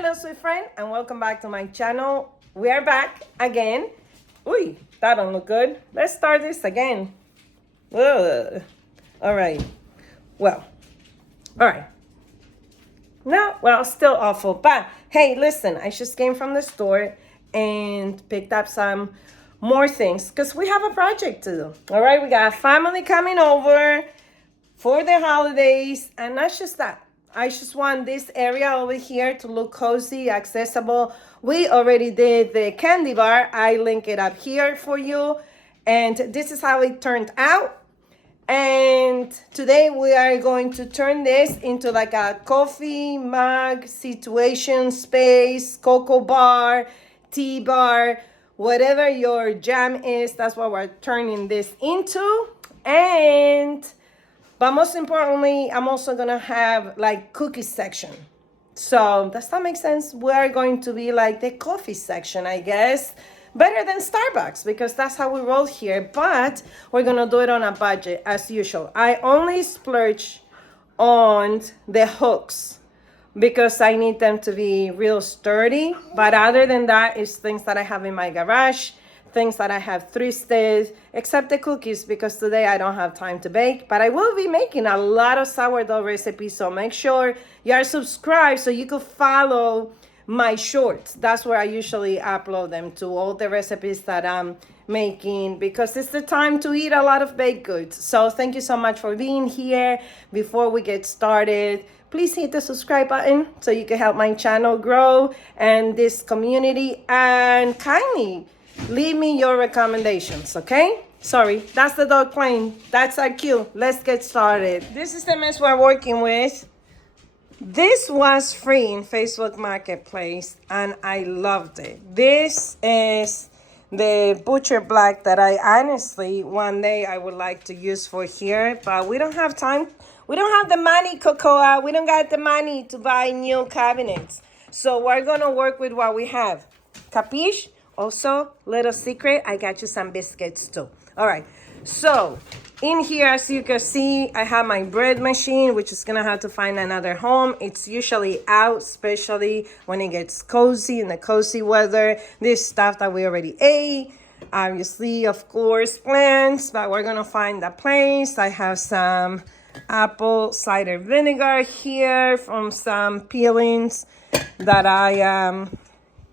Hello, sweet friend, and welcome back to my channel. We are back again. Uy, that don't look good. Let's start this again. Ugh. All right. Well, all right. No, well, still awful. But hey, listen, I just came from the store and picked up some more things because we have a project to do. All right, we got family coming over for the holidays, and not just that. I just want this area over here to look cozy, accessible. We already did the candy bar. I link it up here for you. And this is how it turned out. And today we are going to turn this into like a coffee mug situation space, cocoa bar, tea bar, whatever your jam is. That's what we're turning this into. But most importantly, I'm also gonna have like cookie section. So does that make sense? We're going to be like the coffee section, I guess. Better than Starbucks because that's how we roll here. But we're gonna do it on a budget as usual. I only splurge on the hooks because I need them to be real sturdy. But other than that, it's things that I have in my garage, things that I have thrifted, except the cookies because today I don't have time to bake. But I will be making a lot of sourdough recipes, so make sure you are subscribed so you can follow my shorts. That's where I usually upload them to, all the recipes that I'm making, because it's the time to eat a lot of baked goods. So thank you so much for being here. Before we get started, please hit the subscribe button so you can help my channel grow and this community, and kindly leave me your recommendations, okay? Sorry, that's the dog playing. That's our cue. Let's get started. This is the mess we're working with. This was free in Facebook Marketplace, and I loved it. This is the butcher block that I honestly, one day I would like to use for here, but we don't have time. We don't have the money, Cocoa. We don't got the money to buy new cabinets. So we're gonna work with what we have. Capiche? Also, little secret, I got you some biscuits too. All right, so in here, as you can see, I have my bread machine, which is gonna have to find another home. It's usually out, especially when it gets cozy in the cozy weather. This stuff that we already ate, obviously, of course, plants, but we're gonna find a place. I have some apple cider vinegar here from some peelings that I am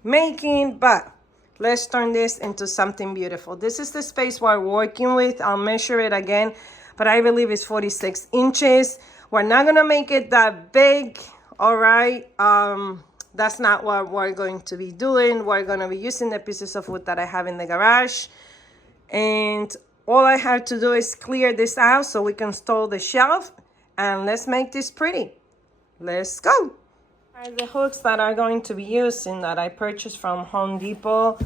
making, but let's turn this into something beautiful. This is the space we're working with. I'll measure it again, but I believe it's 46 inches. We're not gonna make it that big, all right? That's not what we're going to be doing. We're gonna be using the pieces of wood that I have in the garage. And all I have to do is clear this out so we can install the shelf, and let's make this pretty. Let's go. The hooks that I'm going to be using that I purchased from Home Depot,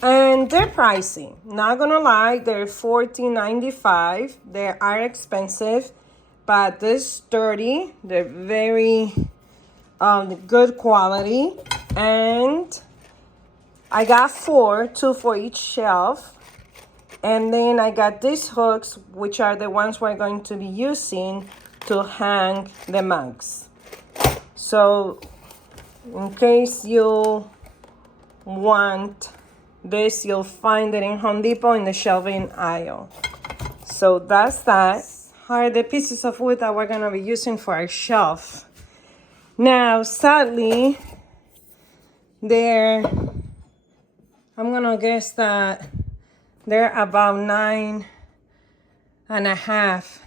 and they're pricey. Not gonna lie, they're $14.95. They are expensive, but they're sturdy. They're very good quality, and I got two for each shelf. And then I got these hooks, which are the ones we're going to be using to hang the mugs. So in case you want this, you'll find it in Home Depot in the shelving aisle. So that's that. Are the pieces of wood that we're gonna be using for our shelf. Now, sadly, I'm gonna guess that they're about 9.5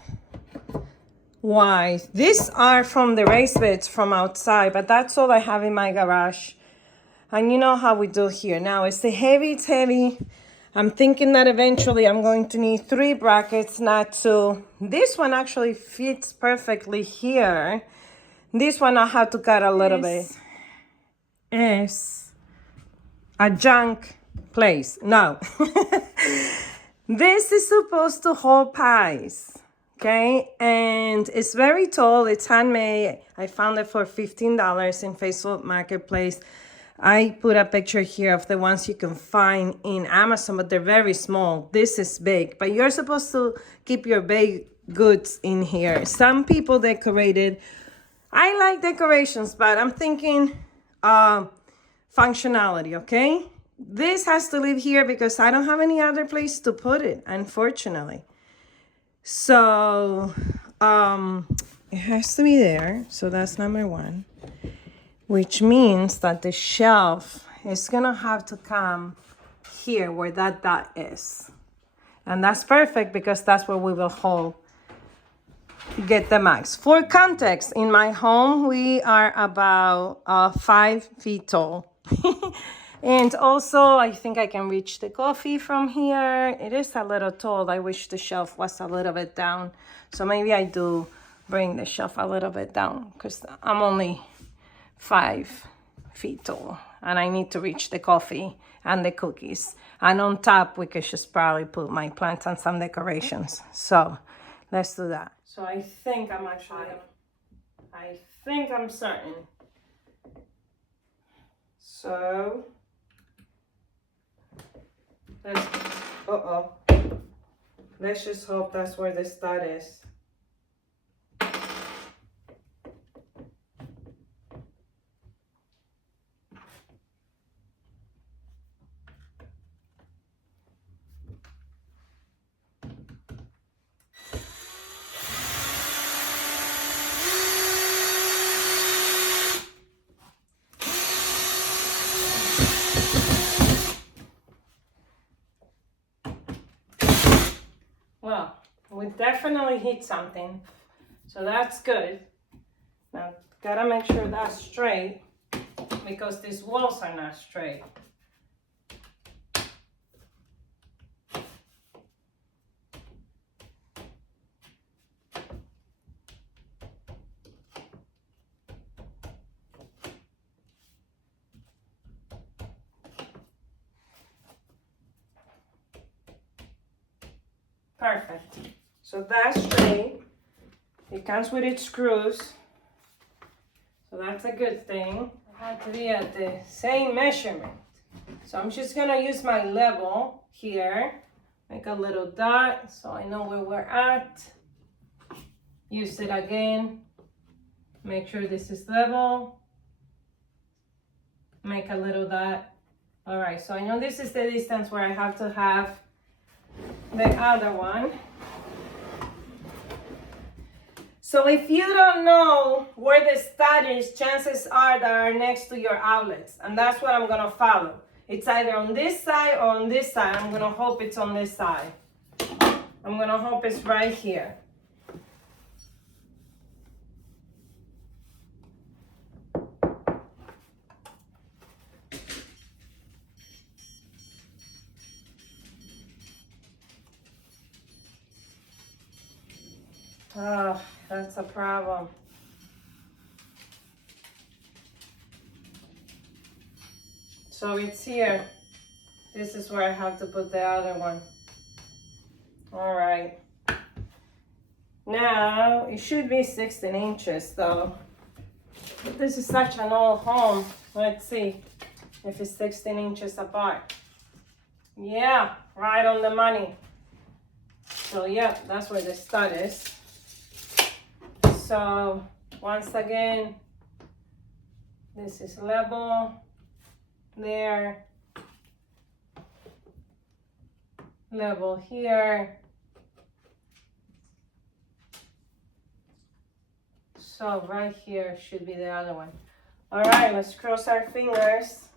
wide. These are from the raised beds from outside, but that's all I have in my garage. And you know how we do here. Now it's heavy. I'm thinking that eventually I'm going to need 3 brackets, not 2. This one actually fits perfectly here. This one I have to cut a little bit. Is a junk place. No. This is supposed to hold pies. Okay, and it's very tall. It's handmade. I found it for $15 in Facebook Marketplace. I put a picture here of the ones you can find in Amazon, but they're very small. This is big, but you're supposed to keep your baked goods in here. Some people decorated. I like decorations, but I'm thinking functionality, okay? This has to live here because I don't have any other place to put it, unfortunately. So it has to be there. So that's number one, which means that the shelf is gonna have to come here where that dot is. And that's perfect because that's where we will get the max. For context, in my home, we are about 5 feet tall. And also, I think I can reach the coffee from here. It is a little tall. I wish the shelf was a little bit down. So maybe I do bring the shelf a little bit down because I'm only 5 feet tall and I need to reach the coffee and the cookies. And on top, we could just probably put my plants and some decorations. So let's do that. So I think I'm certain. So let's just hope that's where the stud is. Well, we definitely hit something, so that's good. Now, gotta make sure that's straight because these walls are not straight. Perfect. So that's straight. It comes with its screws. So that's a good thing. I have to be at the same measurement. So I'm just gonna use my level here. Make a little dot so I know where we're at. Use it again. Make sure this is level. Make a little dot. All right, so I know this is the distance where I have to have the other one. So if you don't know where the stud is, chances are that are next to your outlets. And that's what I'm gonna follow. It's either on this side or on this side. I'm gonna hope it's on this side. I'm gonna hope it's right here. Oh, that's a problem. So it's here. This is where I have to put the other one. All right. Now, it should be 16 inches though. But this is such an old home. Let's see if it's 16 inches apart. Yeah, right on the money. So yeah, that's where the stud is. So once again, this is level there, level here. So right here should be the other one. All right, let's cross our fingers.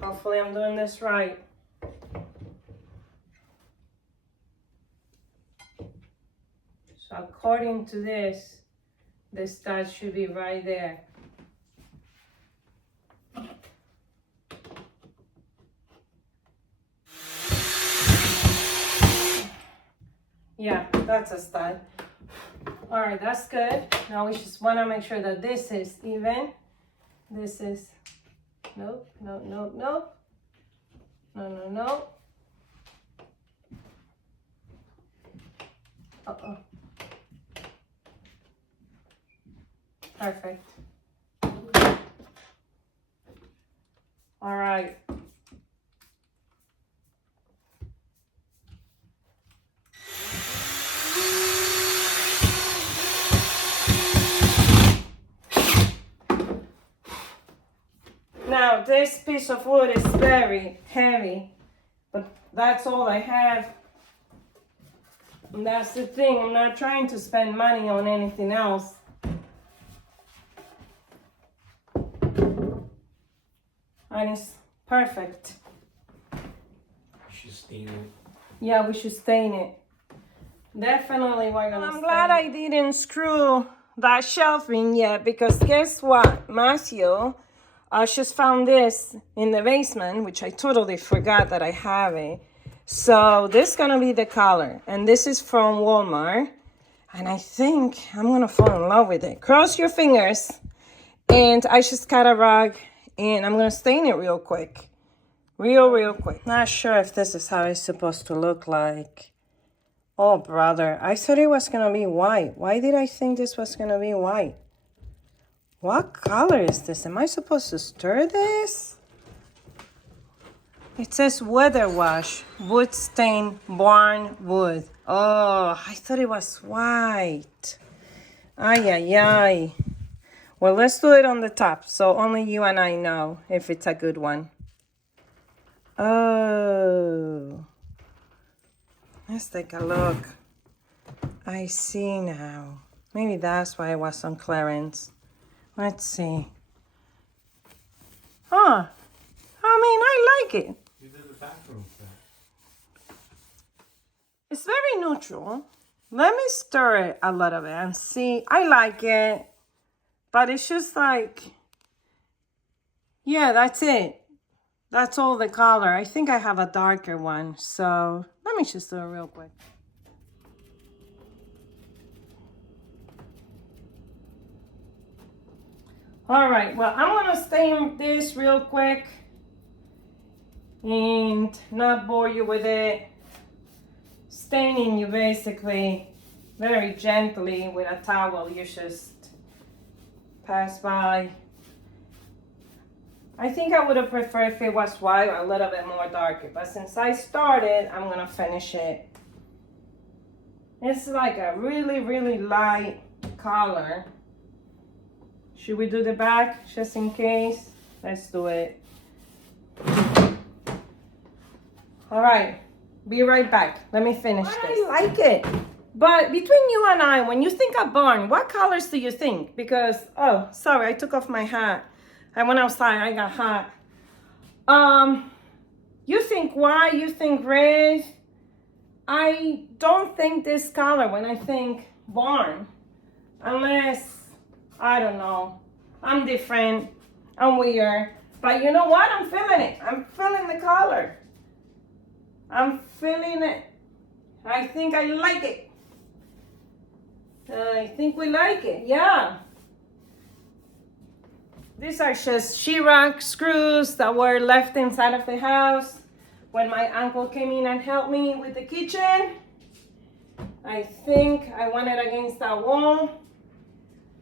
Hopefully I'm doing this right. So according to this, the stud should be right there. Yeah, that's a stud. All right, that's good. Now we just want to make sure that this is even. This is, nope, nope, nope, nope. No, no, no. Uh-oh. Perfect. All right. Now, this piece of wood is very heavy, but that's all I have. And that's the thing, I'm not trying to spend money on anything else. And it's perfect. You should stain it. Yeah, we should stain it. Definitely we're gonna I'm glad I didn't screw that shelving yet, because guess what? Matthew, I just found this in the basement, which I totally forgot that I have it. So this is gonna be the color, and this is from Walmart. And I think I'm gonna fall in love with it. Cross your fingers. And I just got a rug, and I'm gonna stain it real quick. Real quick. Not sure if this is how it's supposed to look like. Oh, brother, I thought it was gonna be white. Why did I think this was gonna be white? What color is this? Am I supposed to stir this? It says weather wash, wood stain, barn wood. Oh, I thought it was white. Ay. Well, let's do it on the top, so only you and I know if it's a good one. Oh. Let's take a look. I see now. Maybe that's why it was on clearance. Let's see. Huh. I mean, I like it. You did the bathroom set. It's very neutral. Let me stir it a little bit and see. I like it. But it's just like, yeah, that's it. That's all the color. I think I have a darker one. So let me just do it real quick. All right, well, I'm gonna stain this real quick and not bore you with it. Staining you basically very gently with a towel. You just pass by. I think I would have preferred if it was white or a little bit more darker, but since I started, I'm gonna finish it. It's like a really light color. Should we do the back just in case? Let's do it. All right, be right back. Let me finish this. I like it. But between you and I, when you think of barn, what colors do you think? Because, oh, sorry, I took off my hat. I went outside, I got hot. You think white, you think red. I don't think this color when I think barn. Unless, I don't know, I'm different, I'm weird. But you know what? I'm feeling it. I'm feeling the color. I'm feeling it. I think I like it. I think we like it, yeah. These are just sheetrock screws that were left inside of the house when my uncle came in and helped me with the kitchen. I think I want it against that wall.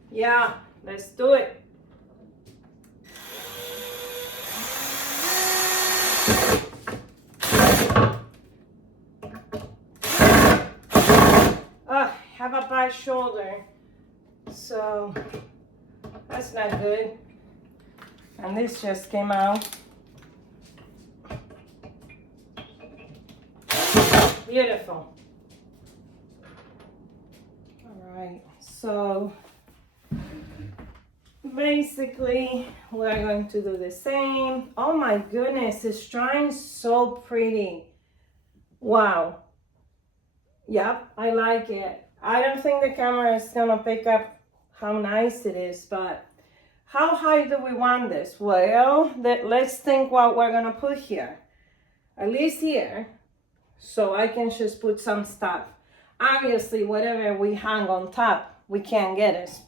Yeah, let's do it. I have a bad shoulder, so that's not good. And this just came out. Beautiful. All right, so basically we're going to do the same. Oh my goodness, it's drying so pretty. Wow. Yep, I like it. I don't think the camera is gonna pick up how nice it is, but how high do we want this? Well, let's think what we're gonna put here. At least here, so I can just put some stuff. Obviously, whatever we hang on top, we can't get it. It's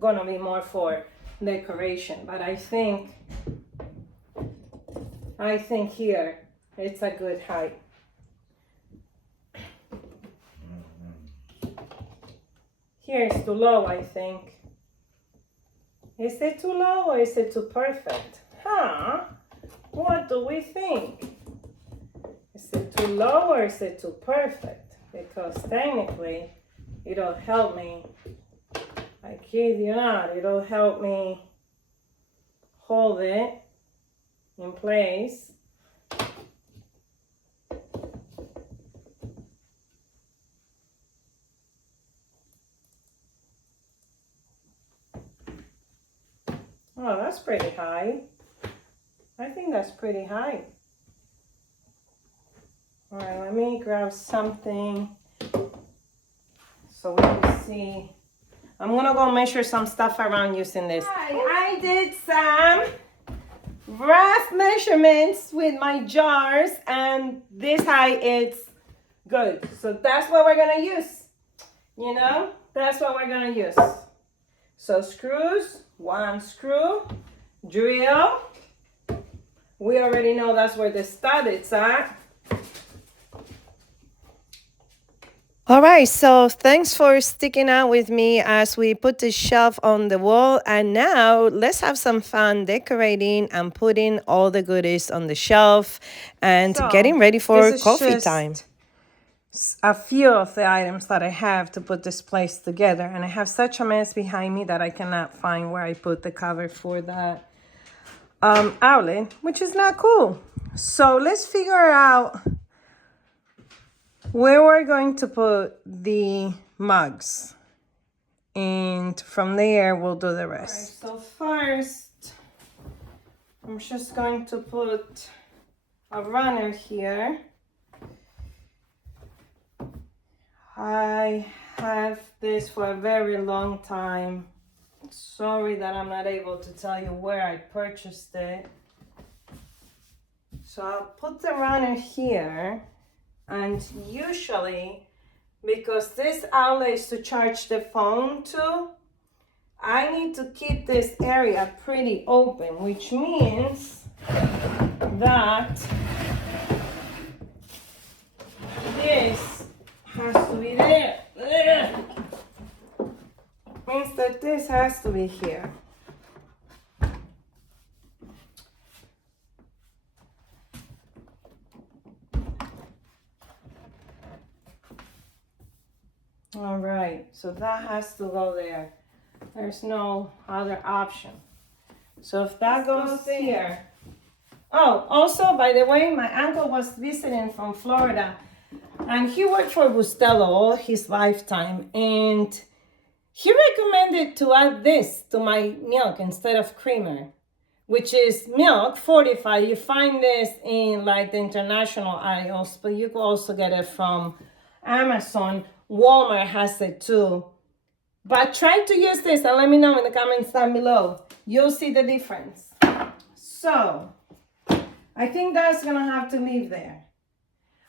gonna be more for decoration, but I think here, it's a good height. Here is too low, I think. Is it too low or is it too perfect? Huh? What do we think? Is it too low or is it too perfect? Because technically, it'll help me. I kid you not, it'll help me hold it in place. Oh, that's pretty high. I think that's pretty high. All right, let me grab something so we can see. I'm gonna go measure some stuff around using this. I did some rough measurements with my jars, and this height is good. So that's what we're gonna use. You know, that's what we're gonna use. So screws, 1 screw, drill. We already know that's where the stud is at. All right, so thanks for sticking out with me as we put the shelf on the wall. And now let's have some fun decorating and putting all the goodies on the shelf and getting ready for coffee time. A few of the items that I have to put this place together, and I have such a mess behind me that I cannot find where I put the cover for that outlet, which is not cool. So let's figure out where we're going to put the mugs, and from there we'll do the rest. All right, so first I'm just going to put a runner here. I have this for a very long time. Sorry that I'm not able to tell you where I purchased it. So I'll put the runner here, and usually, because this outlet is to charge the phone to, I need to keep this area pretty open, which means that this has to be there. Means that this has to be here. All right, so that has to go there. There's no other option. So if that goes here. Oh, also, by the way, my uncle was visiting from Florida, and he worked for Bustelo all his lifetime, and he recommended to add this to my milk instead of creamer, which is milk fortified. You find this in like the international aisles, but you can also get it from Amazon. Walmart has it too. But try to use this and let me know in the comments down below. You'll see the difference. So I think that's gonna have to leave there.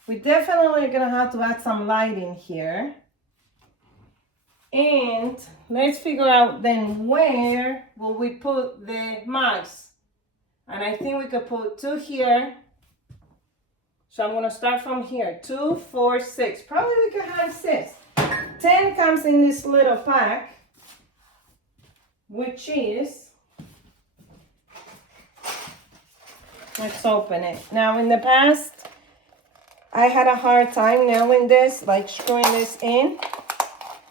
We definitely are gonna have to add some lighting here. And let's figure out then where will we put the mugs. And I think we could put 2 here. So I'm gonna start from here. 2, 4, 6. Probably we could have 6. 10 comes in this little pack, which is, let's open it. Now in the past, I had a hard time nailing this, like screwing this in.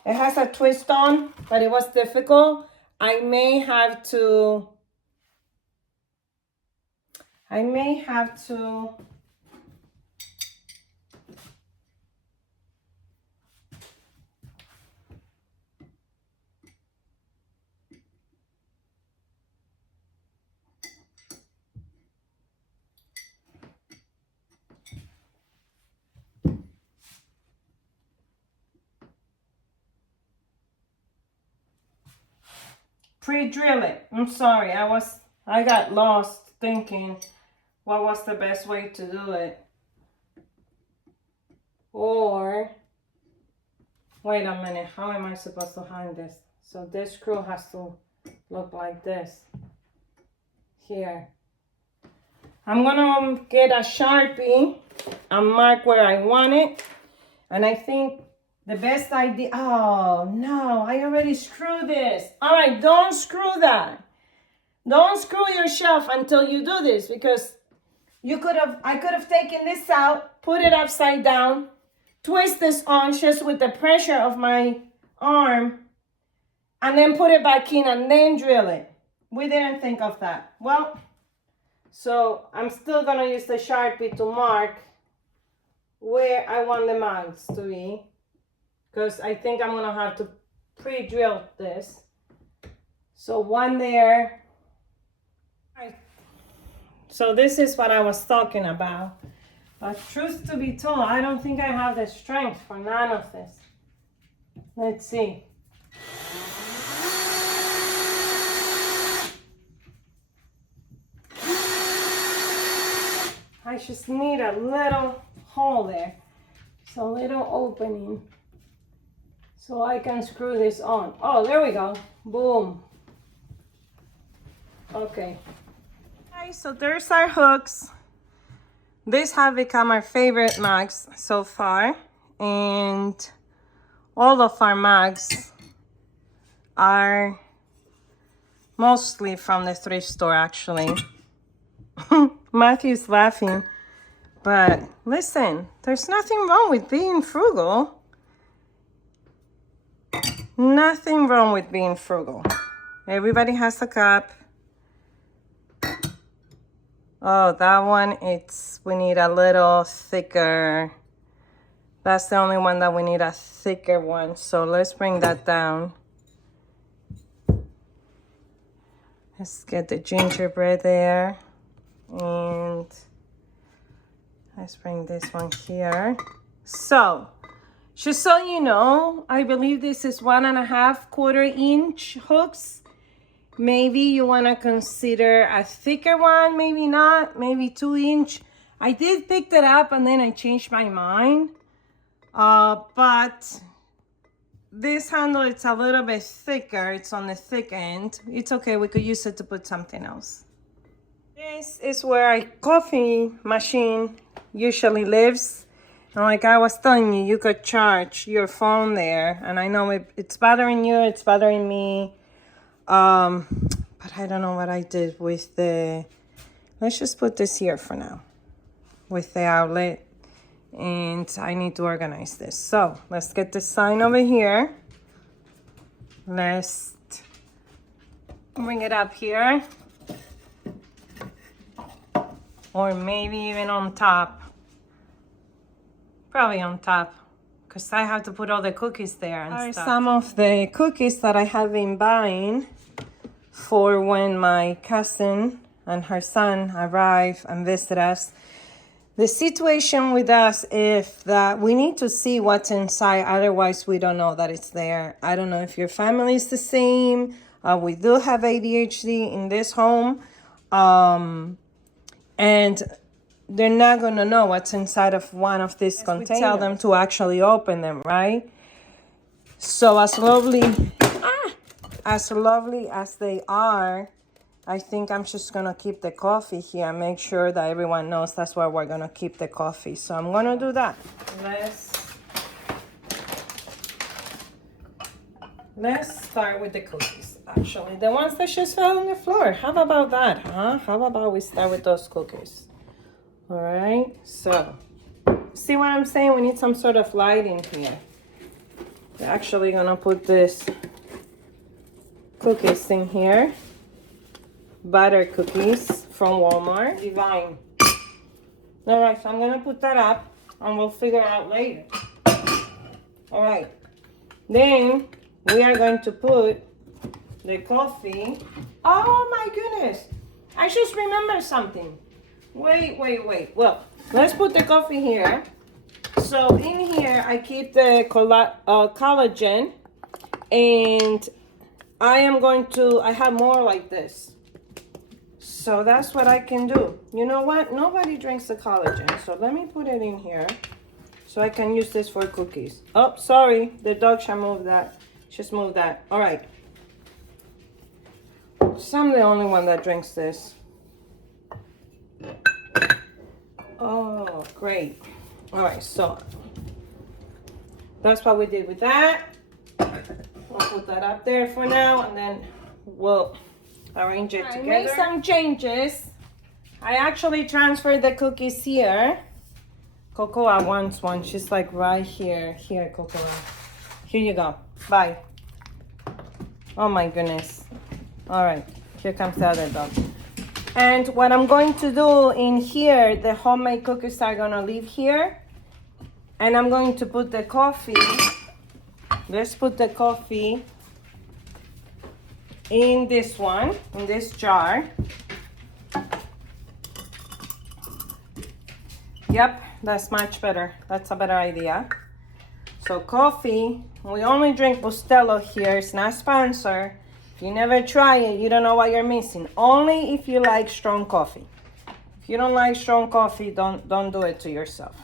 It has a twist on, but it was difficult. I may have to pre-drill it. I'm sorry, I got lost thinking what was the best way to do it. Or, wait a minute, how am I supposed to hang this? So this screw has to look like this. Here. I'm gonna get a Sharpie and mark where I want it. And I think the best idea, oh no, I already screwed this. All right, don't screw that. Don't screw your shelf until you do this, because I could have taken this out, put it upside down, twist this on just with the pressure of my arm, and then put it back in and then drill it. We didn't think of that. Well, So I'm still gonna use the Sharpie to mark where I want the mugs to be, because I think I'm gonna have to pre-drill this. So one there. Right. So this is what I was talking about. But truth to be told, I don't think I have the strength for none of this. Let's see. I just need a little hole there. So a little opening. So I can screw this on. Oh, there we go. Boom. Okay. Okay, so there's our hooks. These have become our favorite mugs so far. And all of our mugs are mostly from the thrift store, actually. Matthew's laughing. But listen, there's nothing wrong with being frugal. Nothing wrong with being frugal. Everybody has a cup. Oh, that one, we need a little thicker. That's the only one that we need, a thicker one. So let's bring that down. Let's get the gingerbread there. And let's bring this one here. So, just so you know, I believe this is 1.5 1/4-inch hooks. Maybe you want to consider a thicker one, maybe not, maybe 2-inch. I did pick that up and then I changed my mind. But this handle, it's a little bit thicker. It's on the thick end. It's okay, we could use it to put something else. This is where a coffee machine usually lives. And like I was telling you, you could charge your phone there. And I know it's bothering you, it's bothering me. But I don't know what I did with let's just put this here for now. With the outlet. And I need to organize this. So let's get the sign over here. Let's bring it up here. Or maybe even on top. Probably on top. Because I have to put all the cookies there and stuff. Some of the cookies that I have been buying for when my cousin and her son arrive and visit us. The situation with us is that we need to see what's inside, otherwise we don't know that it's there. I don't know if your family is the same. We do have ADHD in this home. And they're not going to know what's inside of one of these containers. We tell them to actually open them, right? So as lovely as they are, I think I'm just going to keep the coffee here and make sure that everyone knows that's where we're going to keep the coffee. So I'm going to do that. Let's start with the cookies, actually. The ones that just fell on the floor. How about that, huh? How about we start with those cookies? All right, so see what I'm saying? We need some sort of light in here. We're actually going to put this cookies in here. Butter cookies from Walmart. Divine. All right, so I'm gonna put that up and we'll figure out later. All right, then we are going to put the coffee. Oh my goodness, I just remembered something. Wait. Well, let's put the coffee here. So in here I keep the collagen, and I have more like this. So that's what I can do. You know what? Nobody drinks the collagen. So let me put it in here so I can use this for cookies. Oh, sorry. The dog shall move that. Just move that. All right. So I'm the only one that drinks this. Oh, great. All right. So that's what we did with that. We'll put that up there for now, and then we'll arrange it together. I made some changes. I actually transferred the cookies here. Cocoa wants one. She's like right here. Here, Cocoa. Here you go. Bye. Oh my goodness. All right. Here comes the other dog. And what I'm going to do in here, the homemade cookies are gonna leave here. And I'm going to put the coffee. Let's put the coffee in this one, in this jar. Yep, that's much better. That's a better idea. So coffee, we only drink Bustelo here. It's not sponsored. If you never try it, you don't know what you're missing. Only if you like strong coffee. If you don't like strong coffee, don't do it to yourself.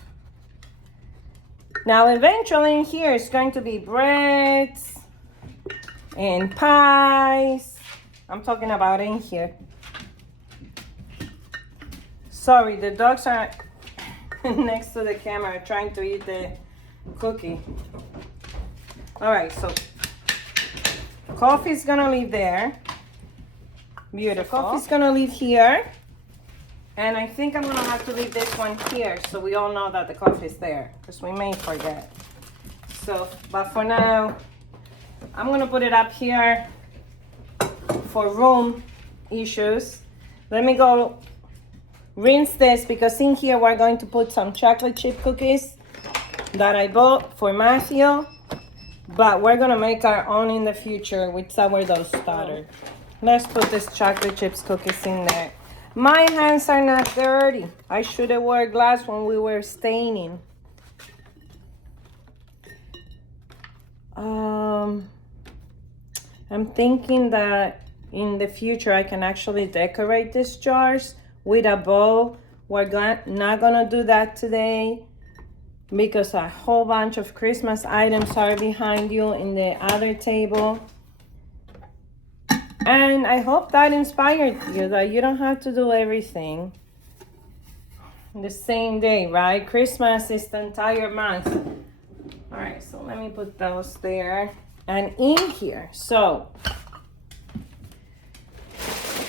Now eventually in here it's going to be breads and pies. I'm talking about in here. Sorry, the dogs are next to the camera trying to eat the cookie. All right, so coffee's gonna leave there. Beautiful. Coffee's gonna leave here. And I think I'm gonna have to leave this one here so we all know that the coffee's there, because we may forget. So, but for now, I'm gonna put it up here for room issues. Let me go rinse this, because in here we're going to put some chocolate chip cookies that I bought for Matthew, but we're gonna make our own in the future with sourdough starter. Let's put this chocolate chips cookies in there. My hands are not dirty. I should have worn gloves when we were staining. I'm thinking that in the future I can actually decorate these jars with a bow. We're not gonna do that today because a whole bunch of Christmas items are behind you in the other table. And I hope that inspired you, that you don't have to do everything the same day, right? Christmas is the entire month. All right, so let me put those there and in here. So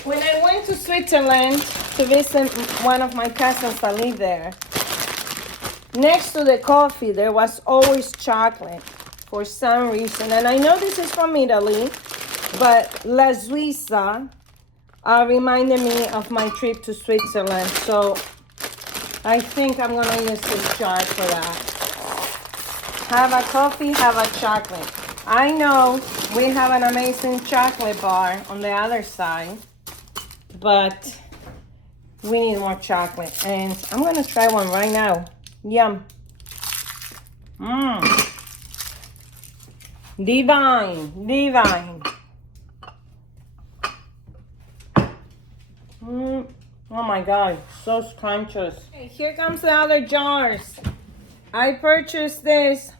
when I went to Switzerland to visit one of my cousins that live there, next to the coffee there was always chocolate for some reason. And I know this is from Italy, but La Suiza reminded me of my trip to Switzerland. So I think I'm gonna use this jar for that. Have a coffee, have a chocolate. I know we have an amazing chocolate bar on the other side, but we need more chocolate. And I'm gonna try one right now. Yum. Divine, divine. Oh my God, so scrumptious. Okay, here comes the other jars. I purchased this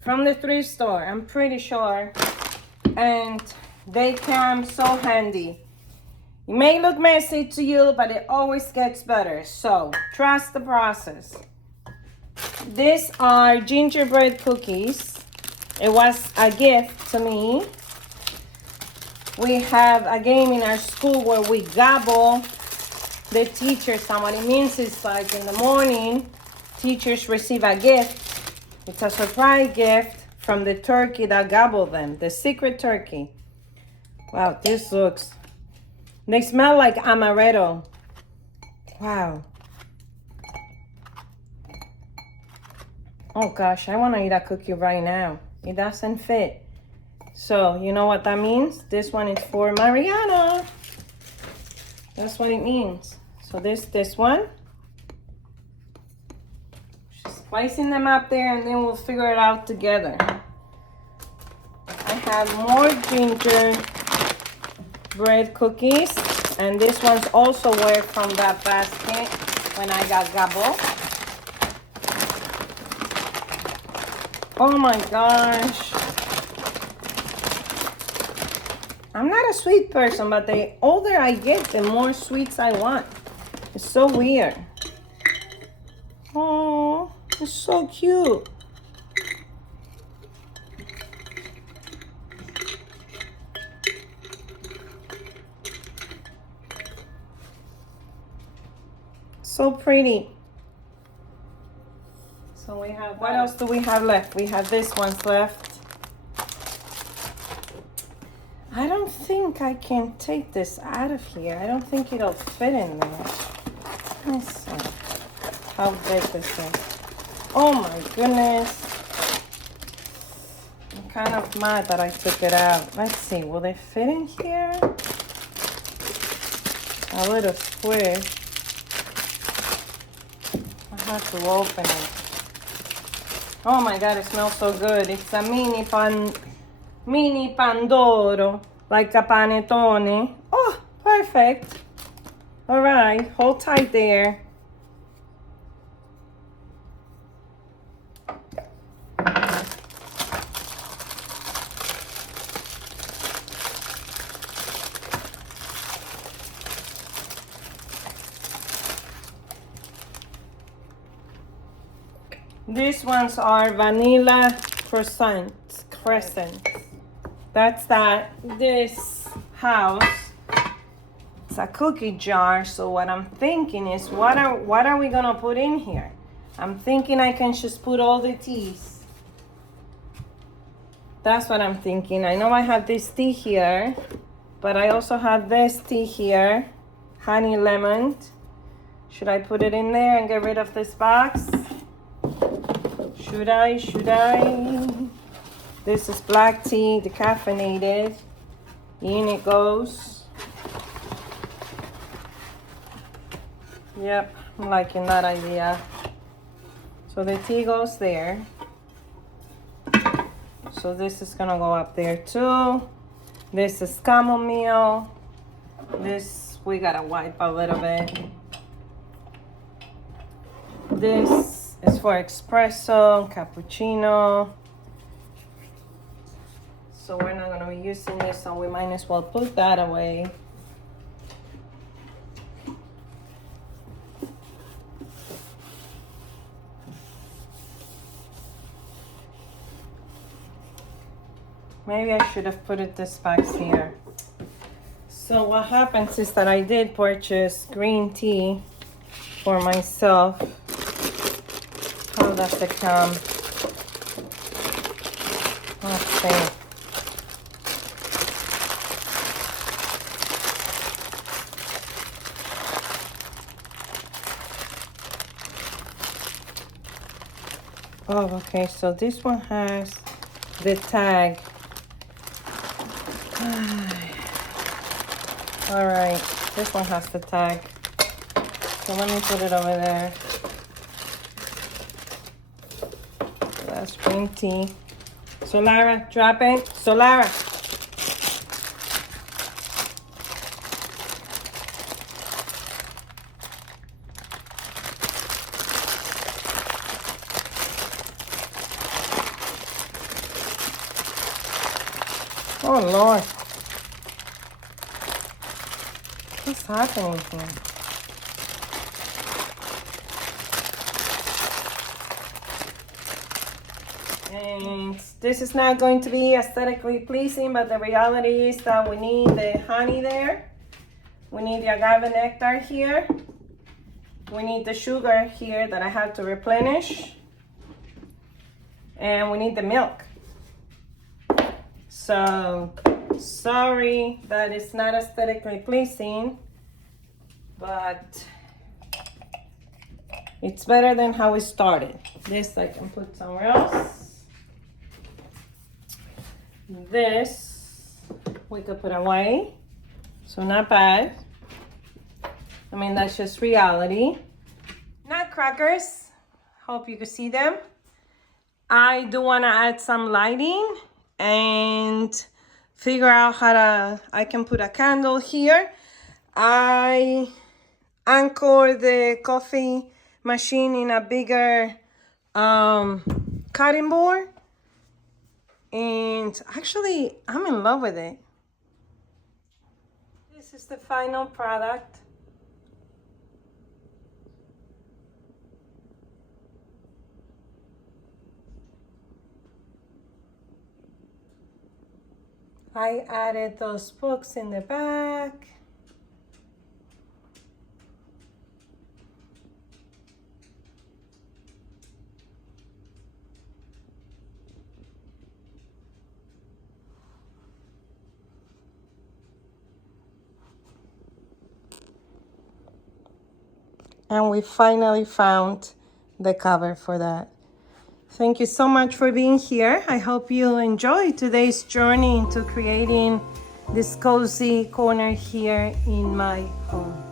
from the thrift store, I'm pretty sure. And they come so handy. It may look messy to you, but it always gets better. So trust the process. These are gingerbread cookies. It was a gift to me. We have a game in our school where we gobble the teachers, and what it means is like in the morning, teachers receive a gift. It's a surprise gift from the turkey that gobbled them, the secret turkey. Wow, this looks, they smell like amaretto. Wow. Oh gosh, I want to eat a cookie right now. It doesn't fit. So, you know what that means? This one is for Mariana. That's what it means. So this one. Just spicing them up there and then we'll figure it out together. I have more gingerbread cookies. And this one's also were from that basket when I got gobble. Oh my gosh. I'm not a sweet person, but the older I get, the more sweets I want. It's so weird. Oh, it's so cute. So pretty. So we have, what else do we have left? We have this one's left. I don't think I can take this out of here. I don't think it'll fit in there. Let me see how big this is. Oh my goodness. I'm kind of mad that I took it out. Let's see, will they fit in here? A little squish. I have to open it. Oh my God, it smells so good. It's a mini pandoro, like a panettone. Oh, perfect. All right, hold tight there. These ones are vanilla crescents. That's that. This house, it's a cookie jar. So what I'm thinking is, what are we gonna put in here? I'm thinking I can just put all the teas. That's what I'm thinking. I know I have this tea here, but I also have this tea here, honey lemon. Should I put it in there and get rid of this box? Should I? This is black tea, decaffeinated. In it goes. Yep, I'm liking that idea. So the tea goes there. So this is gonna go up there too. This is chamomile. This, we gotta wipe a little bit. This is for espresso, cappuccino. So we're not gonna be using this, so we might as well put that away. Maybe I should have put this box here. So what happens is that I did purchase green tea for myself. How does it come? Let's see. Oh, okay, so this one has the tag. All right, this one has the tag. So let me put it over there. That's green tea. So Lara, drop it. So Lara. Oh Lord. What's happening here? And this is not going to be aesthetically pleasing, but the reality is that we need the honey there. We need the agave nectar here. We need the sugar here that I have to replenish. And we need the milk. So, sorry that it's not aesthetically pleasing, but it's better than how it started. This I can put somewhere else. This we could put away. So not bad. I mean, that's just reality. Nutcrackers. Hope you can see them. I do want to add some lighting and figure out I can put a candle here. I anchor the coffee machine in a bigger cutting board. And actually, I'm in love with it. This is the final product. I added those books in the back. And we finally found the cover for that. Thank you so much for being here. I hope you enjoyed today's journey into creating this cozy corner here in my home.